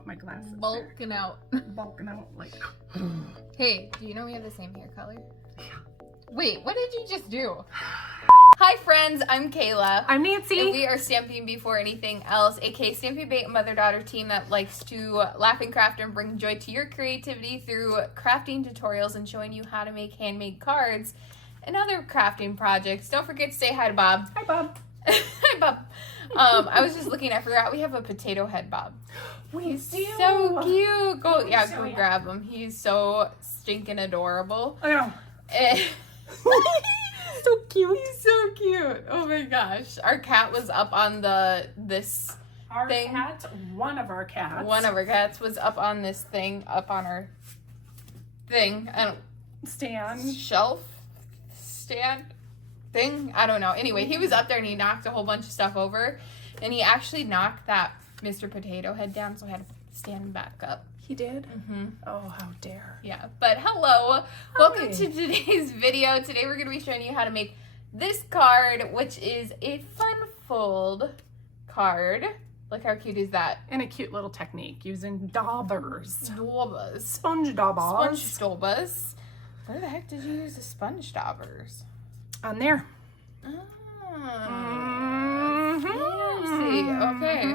put my glasses bulking out. Bulking out like. Hey, do you know we have the same hair color? Yeah. Wait, what did you just do? Hi friends, I'm Kayla. I'm Nancy. And we are Stamping Before Anything Else, aka Stamping Bait mother-daughter team that likes to laugh and craft and bring joy to your creativity through crafting tutorials and showing you how to make handmade cards and other crafting projects. Don't forget to say hi to Bob. Hi, Bob. Hi, Bob. I was just looking, I forgot we have a potato head Bob. He's so cute. Go grab him. He's so stinking adorable. I know. So cute. He's so cute. Oh my gosh. Our cat was up on Our thing. cat, one of our cats. One of our cats was up on this thing, up on our thing. I don't Stand. shelf stand thing. I don't know. Anyway, he was up there and he knocked a whole bunch of stuff over, and he actually knocked that Mr. Potato Head down, so I had to stand him back up. He did? Mm-hmm. Oh, how dare. Yeah, but hello. Welcome to today's video. Today we're going to be showing you how to make this card, which is a fun fold card. Look how cute is that? And a cute little technique using daubers. Daubers. Sponge daubers. Sponge daubers. Where the heck did you use the sponge daubers? On there. Fancy. Okay.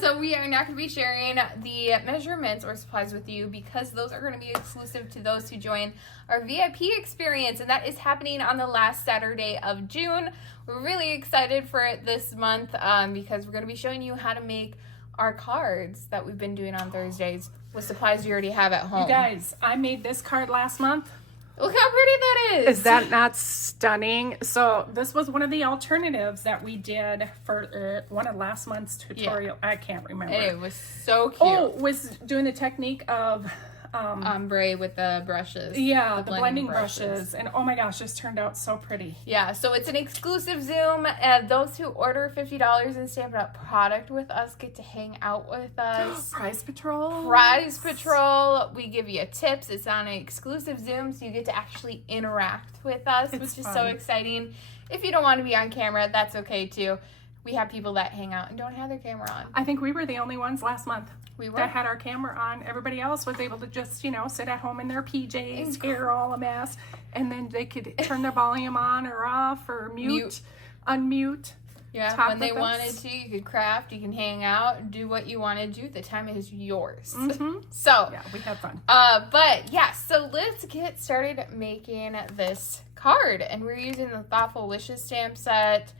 So we are not going to be sharing the measurements or supplies with you because those are going to be exclusive to those who join our VIP experience, and that is happening on the last Saturday of June. We're really excited for it this month because we're going to be showing you how to make our cards that we've been doing on Thursdays with supplies you already have at home. You guys, I made this card last month. Look how pretty that is. Is that not stunning? So this was one of the alternatives that we did for one of last month's tutorial. Yeah. I can't remember. It was so cute. Oh, was doing the technique of ombre with the brushes. Yeah, the blending brushes. And oh my gosh, this turned out so pretty. Yeah, so it's an exclusive Zoom. Those who order $50 in Stampin' Up! Product with us get to hang out with us. Prize Patrol. Prize Patrol. We give you tips. It's on an exclusive Zoom, so you get to actually interact with us, which is so exciting. If you don't want to be on camera, that's okay too. We have people that hang out and don't have their camera on. I think we were the only ones last month. We were. That had our camera on. Everybody else was able to just, sit at home in their PJs, hair all a mess, and then they could turn their volume on or off or mute. Unmute. Yeah, when they wanted to, you could craft, you can hang out, do what you want to do. The time is yours. Mm-hmm. So, yeah, we had fun. But yeah, so let's get started making this card. And we're using the Thoughtful Wishes stamp set.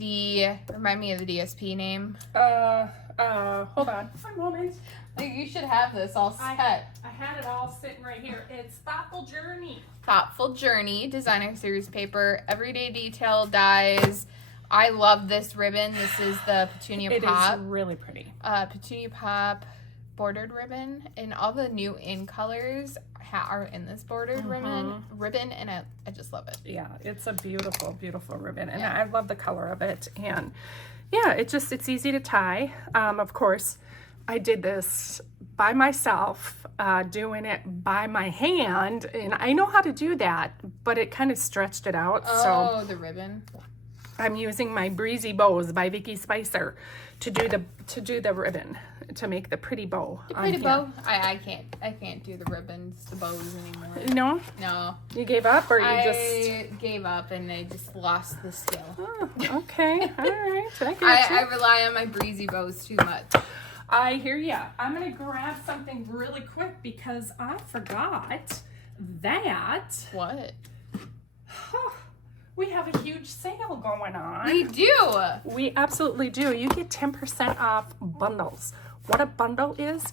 Remind me of the DSP name. Hold on. One moment. You should have this all set. I had it all sitting right here. It's Thoughtful Journey. Thoughtful Journey, designer series paper, everyday detail dies. I love this ribbon. This is the Petunia Pop. It is really pretty. Petunia Pop bordered ribbon, and all the new in colors are in this bordered ribbon, and I just love it. Yeah, it's a beautiful, beautiful ribbon, and I love the color of it. And yeah, it's easy to tie. Of course, I did this by myself, doing it by my hand, and I know how to do that, but it kind of stretched it out. Oh, the ribbon. I'm using my Breezy Bows by Vicky Spicer to do the ribbon, to make the pretty bow. The pretty bow? I can't do the ribbons, the bows anymore. No? No. You gave up, or I gave up and I just lost the skill. Oh, okay. All right. I rely on my Breezy Bows too much. I hear ya. I'm going to grab something really quick because I forgot that... What? We have a huge sale going on. We do. We absolutely do. You get 10% off bundles. What a bundle is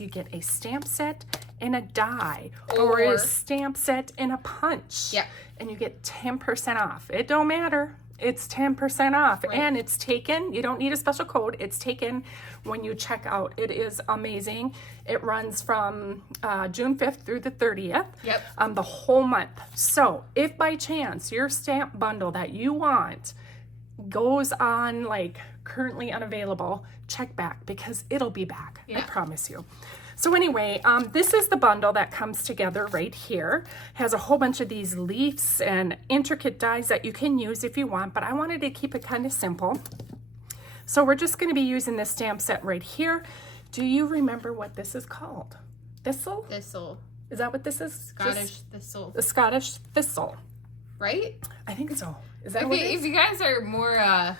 you get a stamp set and a die, or a stamp set and a punch. Yeah. And you get 10% off. It don't matter. It's 10% off. Right. And it's taken, you don't need a special code. It's taken when you check out. It is amazing. It runs from June 5th through the 30th. Yep. The whole month. So if by chance your stamp bundle that you want goes on like currently unavailable, check back because it'll be back. Yeah. I promise you. So anyway, this is the bundle that comes together right here. Has a whole bunch of these leaves and intricate dies that you can use if you want, but I wanted to keep it kind of simple. So we're just going to be using this stamp set right here. Do you remember what this is called? Thistle? Thistle. Is that what this is? Scottish thistle. The Scottish thistle. Right? I think so. Is that what it is? If you guys are more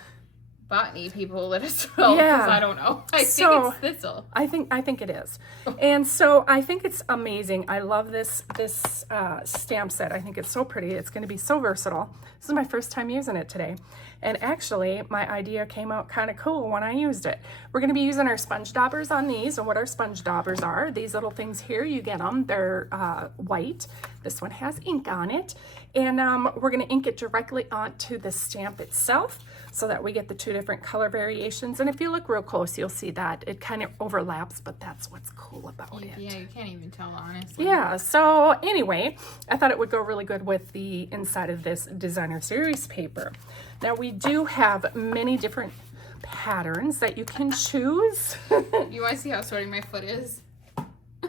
botany people, let us know. Yeah. Because I don't know. I think it's thistle. I think it is. And so I think it's amazing. I love this stamp set. I think it's so pretty. It's going to be so versatile. This is my first time using it today. And actually, my idea came out kind of cool when I used it. We're going to be using our sponge daubers on these. And what our sponge daubers are, these little things here, you get them. They're white. This one has ink on it. And we're going to ink it directly onto the stamp itself so that we get the two different color variations. And if you look real close, you'll see that it kind of overlaps, but that's what's cool about it. Yeah, you can't even tell, honestly. Yeah, so anyway, I thought it would go really good with the inside of this designer series paper. Now we do have many different patterns that you can choose. You want to see how sweaty my foot is?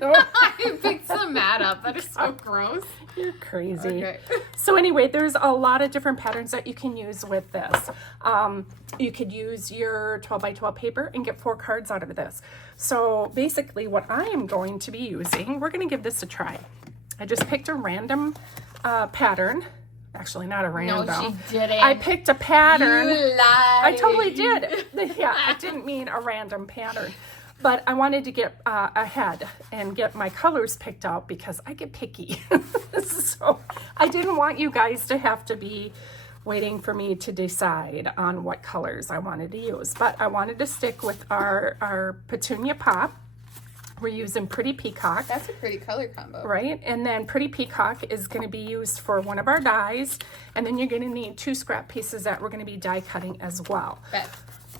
Oh. I picked some mat up. That is so gross. You're crazy. Okay. So anyway, there's a lot of different patterns that you can use with this. You could use your 12 by 12 paper and get 4 cards out of this. So basically what I am going to be using, we're going to give this a try. I just picked a random pattern. Actually, not a random. No, she didn't. I picked a pattern. You lied. I totally did. Yeah, I didn't mean a random pattern. But I wanted to get ahead and get my colors picked out because I get picky. So I didn't want you guys to have to be waiting for me to decide on what colors I wanted to use. But I wanted to stick with our Petunia Pop. We're using Pretty Peacock. That's a pretty color combo. Right? And then Pretty Peacock is going to be used for one of our dies. And then you're going to need 2 scrap pieces that we're going to be die cutting as well. Bet.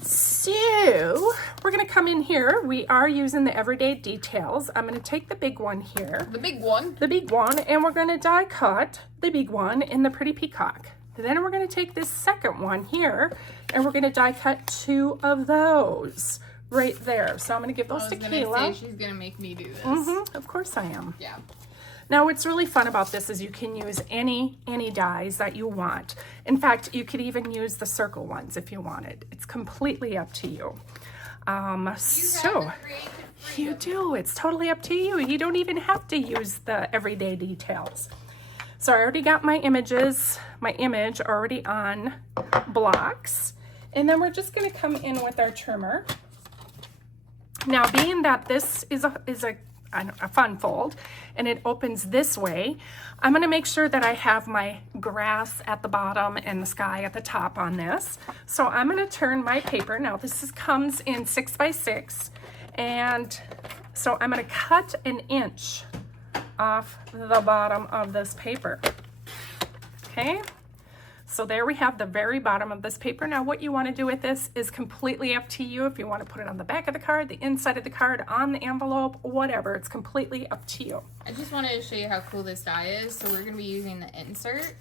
So we're going to come in here. We are using the Everyday Details. I'm going to take the big one here. The big one. The big one. And we're going to die cut the big one in the Pretty Peacock. Then we're going to take this second one here and we're going to die cut 2 of those right there. So I'm going to give those to Kayla. She's going to make me do this. Of course I am. Yeah. Now, what's really fun about this is you can use any dies that you want. In fact, you could even use the circle ones if you wanted. It's completely up to you. You do. It's totally up to you. You don't even have to use the Everyday Details. So I already got my image already on blocks. And then we're just going to come in with our trimmer. Now, being that this is a fun fold and it opens this way, I'm going to make sure that I have my grass at the bottom and the sky at the top on this. So I'm going to turn my paper. Now this comes in 6 by 6, and so I'm going to cut 1 inch off the bottom of this paper. Okay. So there we have the very bottom of this paper. Now what you want to do with this is completely up to you. If you want to put it on the back of the card, the inside of the card, on the envelope, whatever, it's completely up to you. I just wanted to show you how cool this die is. So we're going to be using the insert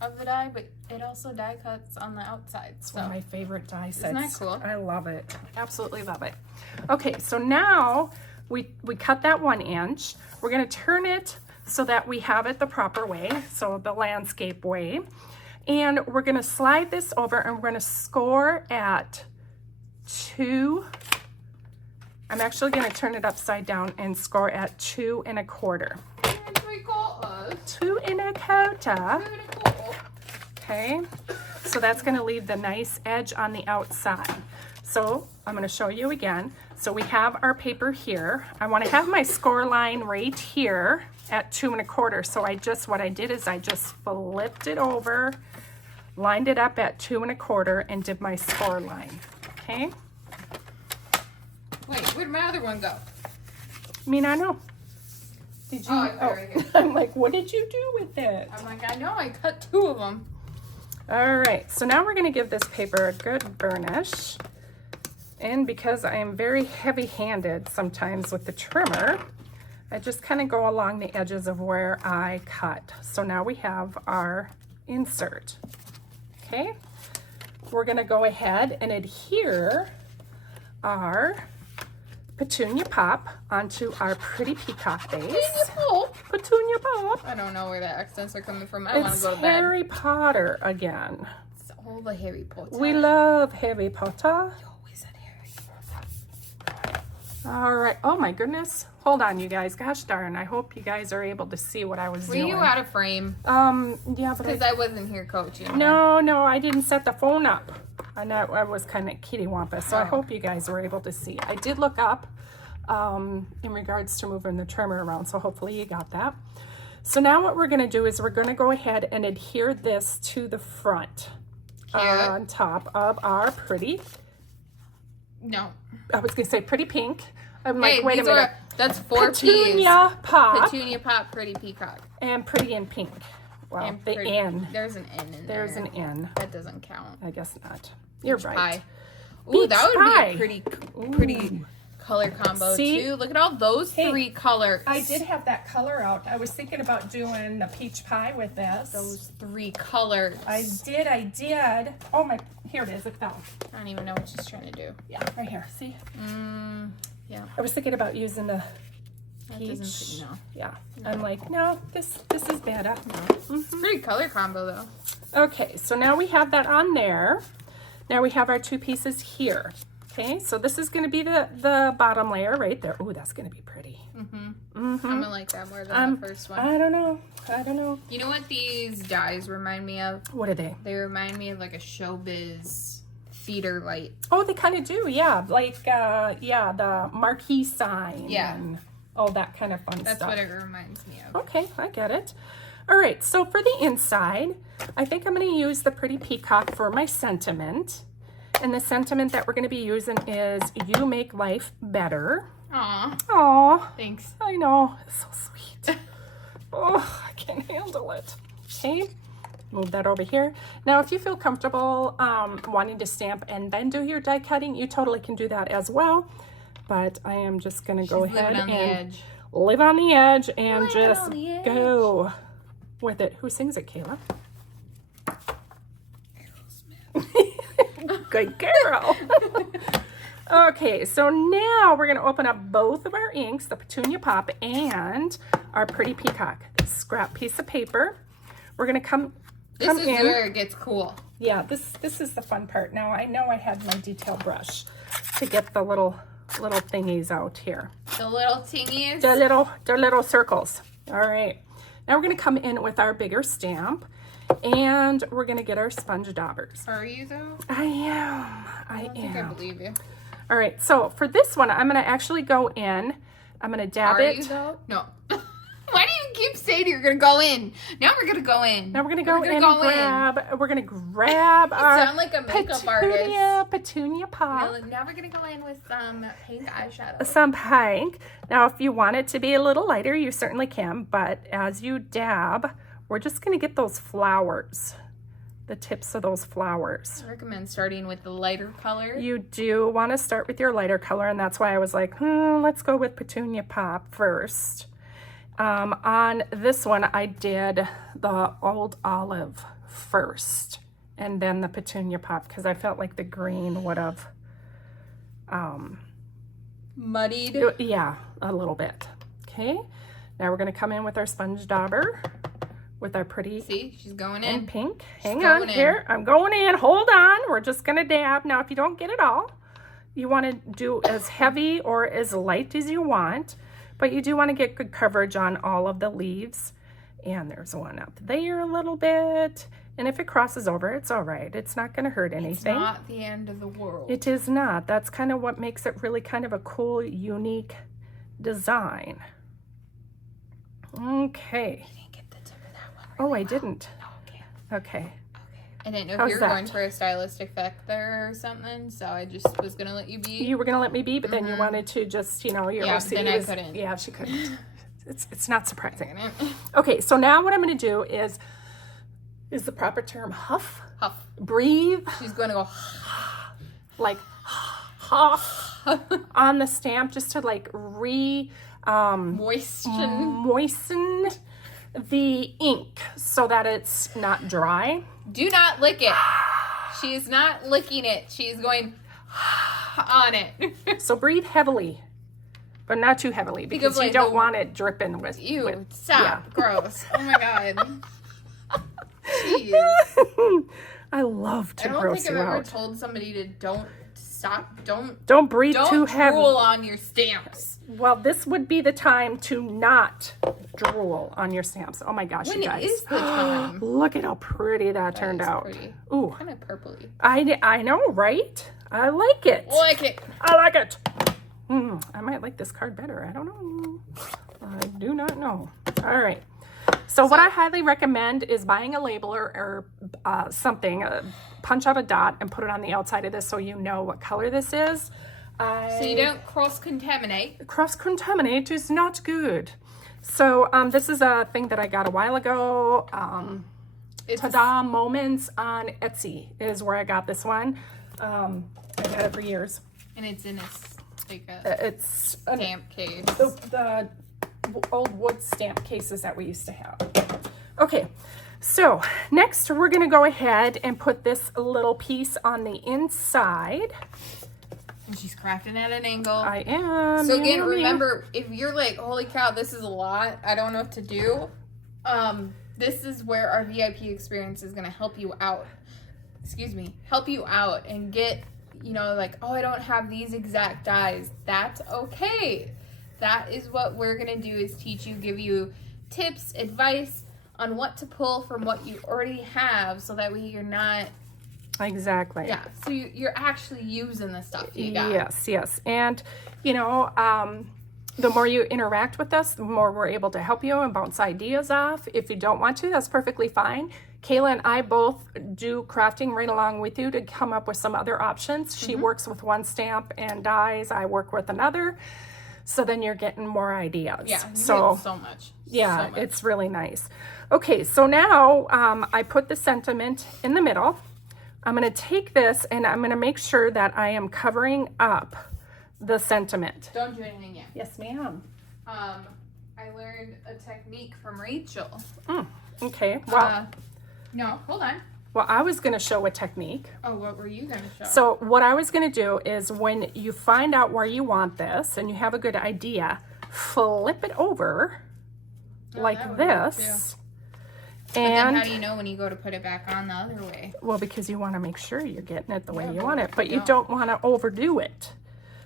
of the die, but it also die cuts on the outside. It's one of my favorite die sets. Isn't that cool? I love it. Absolutely love it. Okay, so now we cut that 1 inch. We're going to turn it so that we have it the proper way, so the landscape way. And we're going to slide this over and we're going to score at 2. I'm actually going to turn it upside down and score at 2 1/4. 2 1/4. Okay. So that's going to leave the nice edge on the outside. So I'm going to show you again. So we have our paper here. I want to have my score line right here at 2 1/4. So what I did is I just flipped it over, lined it up at 2 1/4, and did my score line. Okay. Wait, where'd my other one go? I mean, I know. Did you? Right here. I'm like, what did you do with it? I'm like, I know, I cut 2 of them. All right, so now we're going to give this paper a good burnish. And because I am very heavy-handed sometimes with the trimmer, I just kind of go along the edges of where I cut. So now we have our insert. Okay, we're going to go ahead and adhere our Petunia Pop onto our Pretty Peacock base. Petunia Pop. I don't know where the accents are coming from. I want to It's go to bed. Harry Potter again. So All the Harry Potter. We love Harry Potter. You always said Harry. All right. Oh my goodness. Hold on, you guys. Gosh darn. I hope you guys are able to see what I was doing. Were you out of frame? Yeah, but Because I wasn't here coaching. No, I didn't set the phone up. I was kind of kittywampus, so I hope you guys were able to see. I did look up in regards to moving the trimmer around, so hopefully you got that. So now what we're going to do is we're going to go ahead and adhere this to the front on top of our pretty. No. I was going to say pretty pink. I'm Hey, like, wait a these are, minute. that's 4 P's. Petunia pop Petunia pop, pretty peacock. and pretty in pink. Well, And the pretty- N. There's an N in There's there. an N. That doesn't count. I guess not. You're Peach right. pie. Ooh, Peach that would pie. be a pretty color combo See? too. Look at all those Hey, 3 colors. I did have that color out. I was thinking about doing the peach pie with this. Those 3 colors. I did. Oh my, here it is, it fell. I don't even know what she's trying to do. Yeah, right here, see? Yeah. I was thinking about using the That peach. doesn't, no. Yeah, I'm like, no, this is better. It's a pretty color combo though. Okay, so now we have that on there. Now we have our 2 pieces here. Okay, so this is gonna be the bottom layer right there. Oh, that's gonna be pretty. I'm gonna like that more than the first one. I don't know. You know what these dies remind me of? What are they? They remind me of like a showbiz theater light. Oh, they kind of do, yeah. Like, the marquee sign. Yeah. And all that kind of fun That's stuff. what it reminds me of. Okay, I get it. All right, so for the inside, I think I'm going to use the pretty peacock for my sentiment. And the sentiment that we're going to be using is you make life better. Aw, Aw, thanks. I know. It's so sweet. Oh, I can't handle it. Okay, move that over here. Now, if you feel comfortable wanting to stamp and then do your die cutting, you totally can do that as well. But I am just going to go ahead living on the and edge. live on the edge and Live just on the edge. go with it. Who sings it, Kayla? Good girl. Okay, so now we're going to open up both of our inks, the Petunia Pop and our Pretty Peacock. This scrap piece of paper. We're going to come This is in. where it gets cool. Yeah, this is the fun part. Now I know I had my detail brush to get the little thingies out here. The little tingies. The little circles. All right. Now we're going to come in with our bigger stamp and we're going to get our sponge daubers. Are you though? I am. I don't think I believe you. All right. So for this one, I'm going to actually go in. I'm going to dab Are it. you though? No. Why do you keep saying you're gonna go in? Now we're gonna go in. Now we're going to go in and grab. We're going to grab our sound like a makeup Petunia Pop. Now we're gonna go in with some pink eyeshadow. Some pink. Now, if you want it to be a little lighter, you certainly can, but as you dab, we're just going to get those flowers, the tips of those flowers. I recommend starting with the lighter color. You do want to start with your lighter color, and that's why I was like, let's go with Petunia Pop first. On this one, I did the Old Olive first, and then the Petunia Pop, because I felt like the green would have... Muddied. Yeah, a little bit. Okay, now we're going to come in with our sponge dauber with our pretty See, she's going and in. pink. Hang going on in. here. I'm going in. Hold on. We're just going to dab. Now, if you don't get it all, you want to do as heavy or as light as you want, but you do want to get good coverage on all of the leaves. And there's one up there a little bit. And if it crosses over, it's all right. It's not going to hurt anything. It's not the end of the world. It is not. That's kind of what makes it really kind of a cool, unique design. Okay. You didn't get the tip of that one. Oh, I didn't. Okay. Okay. I didn't know How's if you were that? going for a stylistic effect there or something, so I just was gonna let you be. You were going to let me be, but then you wanted to just, your Yeah, OCD but then I was- couldn't. Yeah, she couldn't. It's not surprising. Huff. Okay, so now what I'm going to do is the proper term huff, breathe, She's gonna go. like huff on the stamp just to like moisten the ink so that it's not dry. Do not lick it. She is not licking it. She is going on it. So breathe heavily, but not too heavily because of, like, you don't the- want it dripping with. Ew, with- stop. yeah. Gross. Oh my god. Jeez. I love to I don't gross think I've you ever out. told somebody to don't breathe too heavy. drool on your stamps. Well, this would be the time to not drool on your stamps. Oh my gosh, When you guys. is the time? Look at how pretty that turned is out. pretty. Ooh, Kind of purpley. I know, right? I like it. Like it. I like it. I might like this card better. I don't know. I do not know. All right. So what I highly recommend is buying a labeler or something. Punch out a dot and put it on the outside of this so you know what color this is. So you don't cross-contaminate. Cross-contaminate is not good. So this is a thing that I got a while ago. Tada Moments on Etsy is where I got this one. I've had it for years. And it's in a It's stamp case. the old wood stamp cases that we used to have. Okay, so next we're gonna go ahead and put this little piece on the inside. And she's crafting at an angle. I am. So again, remember, if you're like, holy cow, this is a lot, I don't know what to do, this is where our VIP experience is gonna help you out. Help you out and get, like, oh, I don't have these exact dies. That's okay. That is what we're going to do, is teach you, give you tips, advice on what to pull from what you already have, so that way you're not... Exactly. Yeah, so you're actually using the stuff you got. Yes. And, the more you interact with us, the more we're able to help you and bounce ideas off. If you don't want to, that's perfectly fine. Kayla and I both do crafting right along with you to come up with some other options. She works with one stamp and dies. I work with another. So then you're getting more ideas. Yeah, so much. Yeah, so much. It's really nice. Okay, so now I put the sentiment in the middle. I'm going to take this and I'm going to make sure that I am covering up the sentiment. Don't do anything yet. Yes, ma'am. I learned a technique from Rachel. Okay, well, No, hold on. well, I was going to show a technique. Oh, what were you going to show? So what I was going to do is when you find out where you want this and you have a good idea, flip it over like that would work, this. But then And how do you know when you go to put it back on the other way? well, because you want to make sure you're getting it the way you want it, but but you don't want to overdo it.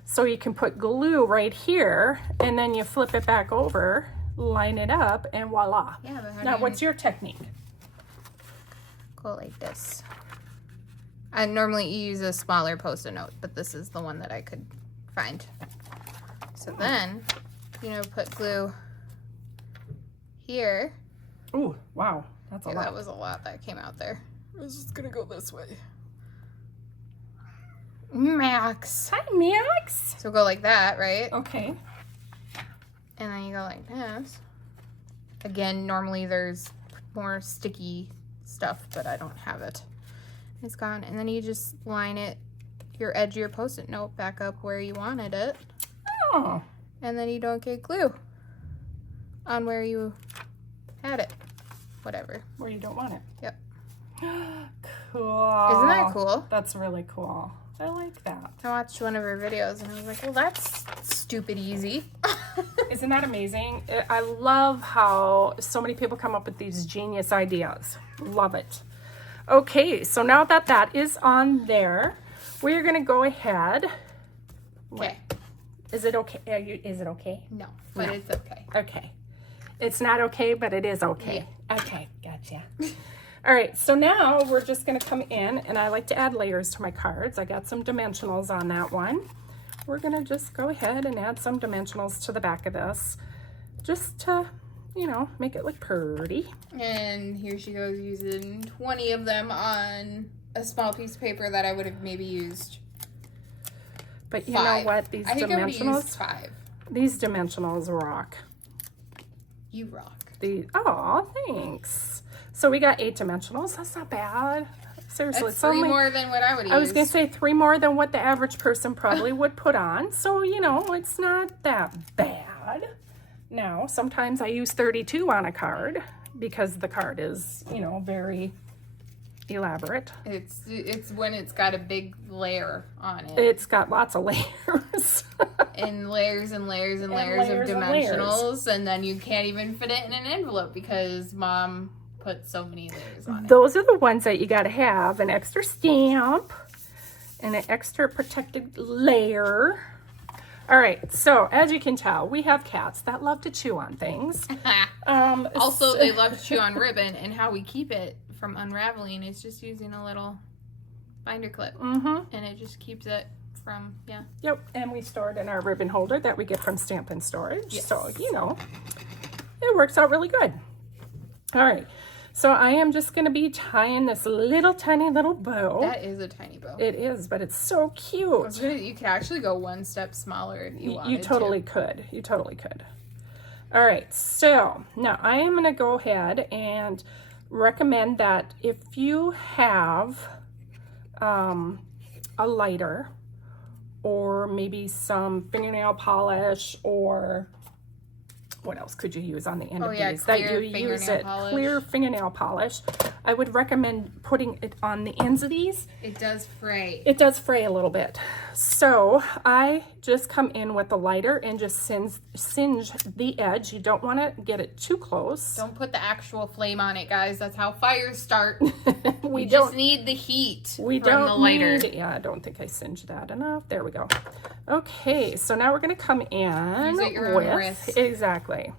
So you can put glue right here and then you flip it back over, line it up, and voila. Yeah, but how Now, do what's your technique? go like this? I normally use a smaller Post-it note, but this is the one that I could find. So then, put glue here. Ooh, wow, that's a Yeah, lot. that was a lot that came out there. It's just gonna go this way. Max. Hi, Max. So go like that, right? Okay. And then you go like this. Again, normally there's more sticky stuff, but I don't have it. It's gone. And then you just line it, your edge of your Post-it note back up where you wanted it. Oh. And then you don't get glue on where you had it. Whatever. Where you don't want it. Yep. Cool. Isn't that cool? That's really cool. I like that. I watched one of her videos and I was like, well, that's stupid easy. Isn't that amazing? I love how so many people come up with these genius ideas. Love it. Okay, so now that that is on there, we're going to go ahead. Okay. Is it okay? Is it okay? No, but No. it's okay. Okay. It's not okay, but it is okay. Okay, gotcha. All right, so now we're just going to come in, and I like to add layers to my cards. I got some dimensionals on that one. We're going to just go ahead and add some dimensionals to the back of this, just to, make it look pretty. And here she goes using 20 of them on a small piece of paper that I would have maybe used But you 5. know what? These I think I would have used dimensionals, 5. these dimensionals rock. You rock. Oh, thanks. So we got 8 dimensionals. That's not bad. Seriously, That's it's 3 only more than what I would use. I was going to say 3 more than what the average person probably would put on. So, it's not that bad. Now, sometimes I use 32 on a card because the card is, very elaborate. It's when it's got a big layer on it. It's got lots of layers. And layers and layers and And layers of layers and layers. dimensionals. And then you can't even fit it in an envelope because Mom put so many layers on it. Those are the ones that you got to have an extra stamp and an extra protected layer. All right, so as you can tell, we have cats that love to chew on things. Also, they love to chew on ribbon, and how we keep it from unraveling is just using a little binder clip. And it just keeps it from, Yep, and we store it in our ribbon holder that we get from Stampin' Storage. Yes. So, you know, it works out really good. All right, so I am just going to be tying this little tiny little bow. That is a tiny bow. It is, but it's so cute. You could actually go one step smaller if you wanted You totally could. You totally could. All right, so now I am going to go ahead and recommend that if you have a lighter or maybe some fingernail polish, or what else could you use on the end of these? That you use it, clear fingernail polish. I would recommend putting it on the ends of these. It does fray. It does fray a little bit. So I just come in with a lighter and just singe the edge. You don't want to get it too close. Don't put the actual flame on it, guys. That's how fires start. we just need the heat from the lighter. Yeah, I don't think I singed that enough. There we go. Okay, so now we're going to come in Use at your own risk. Exactly.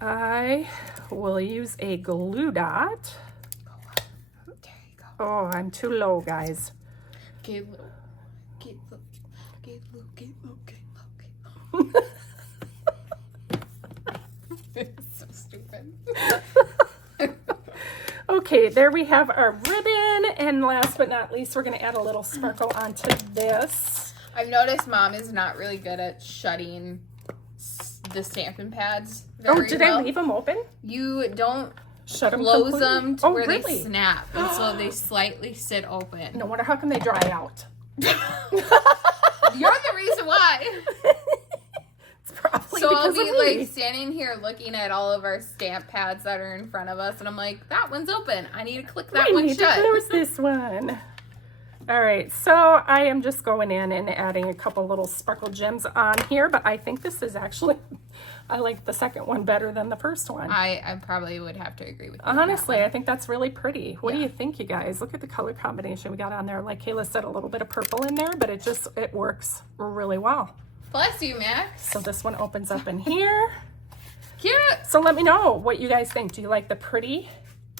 I will use a glue dot. There you go. Oh, I'm too low, guys. Get low. Get low. Get low. Get low. Get low. Get low. It's so stupid. Okay, there we have our ribbon. And last but not least, we're going to add a little sparkle onto this. I've noticed Mom is not really good at shutting the Stampin' Pads. Did I leave them open? You don't Shut them close completely? them to where really? they snap, and so they slightly sit open. No wonder how come they dry out. You're the reason why. It's probably So I'll because be of me. like standing here looking at all of our stamp pads that are in front of us, and I'm like, that one's open. I need to click that I one need shut. to close this one. All right, so I am just going in and adding a couple little sparkle gems on here, but I think this is actually, I like the second one better than the first one. I probably would have to agree with you. Honestly, I think that's really pretty. What do you think, you guys? Look at the color combination we got on there. Like Kayla said, a little bit of purple in there, but it works really well. Bless you, Max. So this one opens up in here. Cute. So let me know what you guys think. Do you like the pretty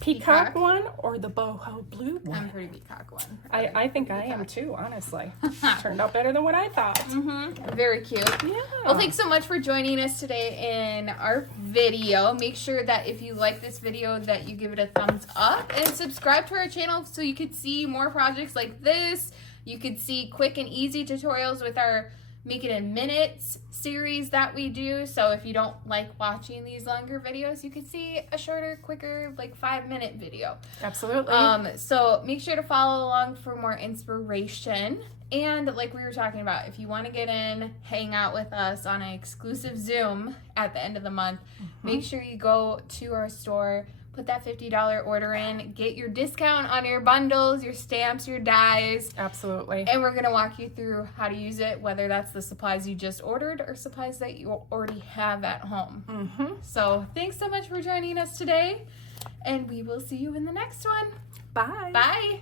peacock Peacock? one or the boho blue one? I'm pretty peacock one. I think I am too, honestly. Turned out better than what I thought. Very cute. Yeah. Well, thanks so much for joining us today in our video. Make sure that if you like this video that you give it a thumbs up and subscribe to our channel so you could see more projects like this. You could see quick and easy tutorials with our Make It in Minutes series that we do. So if you don't like watching these longer videos, you could see a shorter, quicker, like 5-minute video. Absolutely. So make sure to follow along for more inspiration. And like we were talking about, if you want to get in, hang out with us on an exclusive Zoom at the end of the month, make sure you go to our store, put that $50 order in, get your discount on your bundles, your stamps, your dies. Absolutely. And we're going to walk you through how to use it, whether that's the supplies you just ordered or supplies that you already have at home. So thanks so much for joining us today, and we will see you in the next one. Bye. Bye.